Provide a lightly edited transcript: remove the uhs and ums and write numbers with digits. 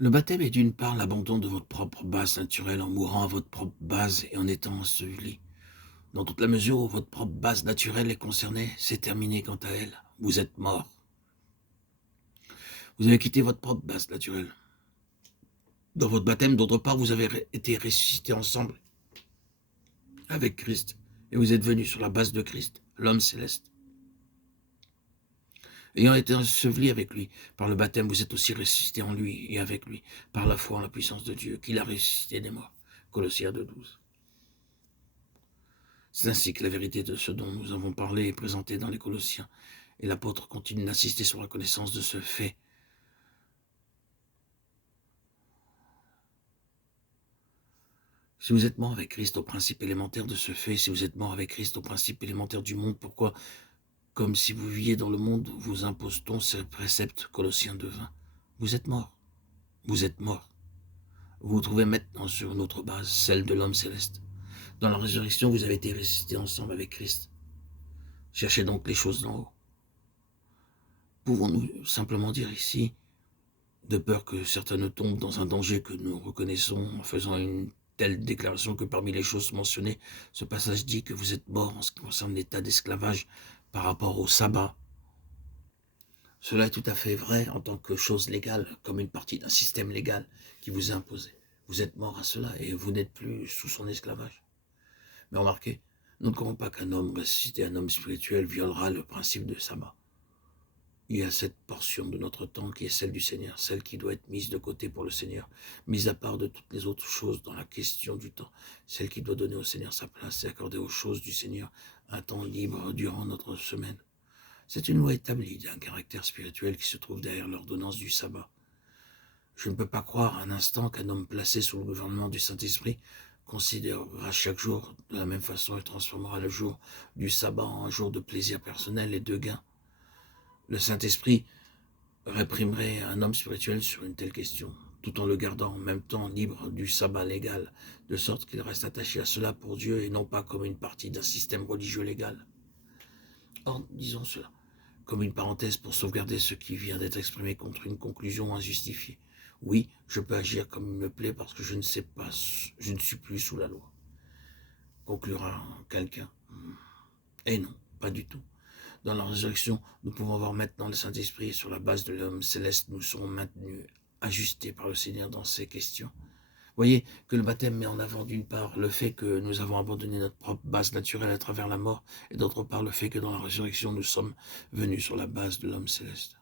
Le baptême est d'une part l'abandon de votre propre base naturelle en mourant à votre propre base et en étant enseveli. Dans toute la mesure où votre propre base naturelle est concernée, c'est terminé quant à elle. Vous êtes mort. Vous avez quitté votre propre base naturelle. Dans votre baptême, d'autre part, vous avez été ressuscité ensemble avec Christ. Et vous êtes venu sur la base de Christ, l'homme céleste. Ayant été enseveli avec lui, par le baptême, vous êtes aussi ressuscité en lui et avec lui, par la foi en la puissance de Dieu, qu'il a ressuscité des morts. Colossiens 2,12. C'est ainsi que la vérité de ce dont nous avons parlé est présentée dans les Colossiens. Et l'apôtre continue d'insister sur la connaissance de ce fait. Si vous êtes mort avec Christ au principe élémentaire de ce fait, si vous êtes mort avec Christ au principe élémentaire du monde, pourquoi, comme si vous viviez dans le monde, vous impose-t-on ces préceptes? Colossiens 2,20. Vous êtes mort. Vous êtes mort. Vous vous trouvez maintenant sur une autre base, celle de l'homme céleste. Dans la résurrection, vous avez été ressuscités ensemble avec Christ. Cherchez donc les choses d'en haut. Pouvons-nous simplement dire ici, de peur que certains ne tombent dans un danger que nous reconnaissons en faisant une telle déclaration, que parmi les choses mentionnées, ce passage dit que vous êtes morts en ce qui concerne l'état d'esclavage par rapport au sabbat. Cela est tout à fait vrai en tant que chose légale, comme une partie d'un système légal qui vous est imposé. Vous êtes mort à cela et vous n'êtes plus sous son esclavage. Mais remarquez, nous ne croyons pas qu'un homme ressuscité, un homme spirituel, violera le principe de sabbat. Il y a cette portion de notre temps qui est celle du Seigneur, celle qui doit être mise de côté pour le Seigneur, mise à part de toutes les autres choses dans la question du temps, celle qui doit donner au Seigneur sa place et accorder aux choses du Seigneur un temps libre durant notre semaine. C'est une loi établie d'un caractère spirituel qui se trouve derrière l'ordonnance du sabbat. Je ne peux pas croire un instant qu'un homme placé sous le gouvernement du Saint-Esprit considérera chaque jour de la même façon et transformera le jour du sabbat en un jour de plaisir personnel et de gain. Le Saint-Esprit réprimerait un homme spirituel sur une telle question, tout en le gardant en même temps libre du sabbat légal, de sorte qu'il reste attaché à cela pour Dieu et non pas comme une partie d'un système religieux légal. Or, disons cela, comme une parenthèse pour sauvegarder ce qui vient d'être exprimé contre une conclusion injustifiée. Oui, je peux agir comme il me plaît parce que je ne suis plus sous la loi. Conclura quelqu'un. Et non, pas du tout. Dans la résurrection, nous pouvons voir maintenant le Saint-Esprit et sur la base de l'homme céleste, nous serons maintenus, ajustés par le Seigneur dans ces questions. Voyez que le baptême met en avant d'une part le fait que nous avons abandonné notre propre base naturelle à travers la mort et d'autre part le fait que dans la résurrection, nous sommes venus sur la base de l'homme céleste.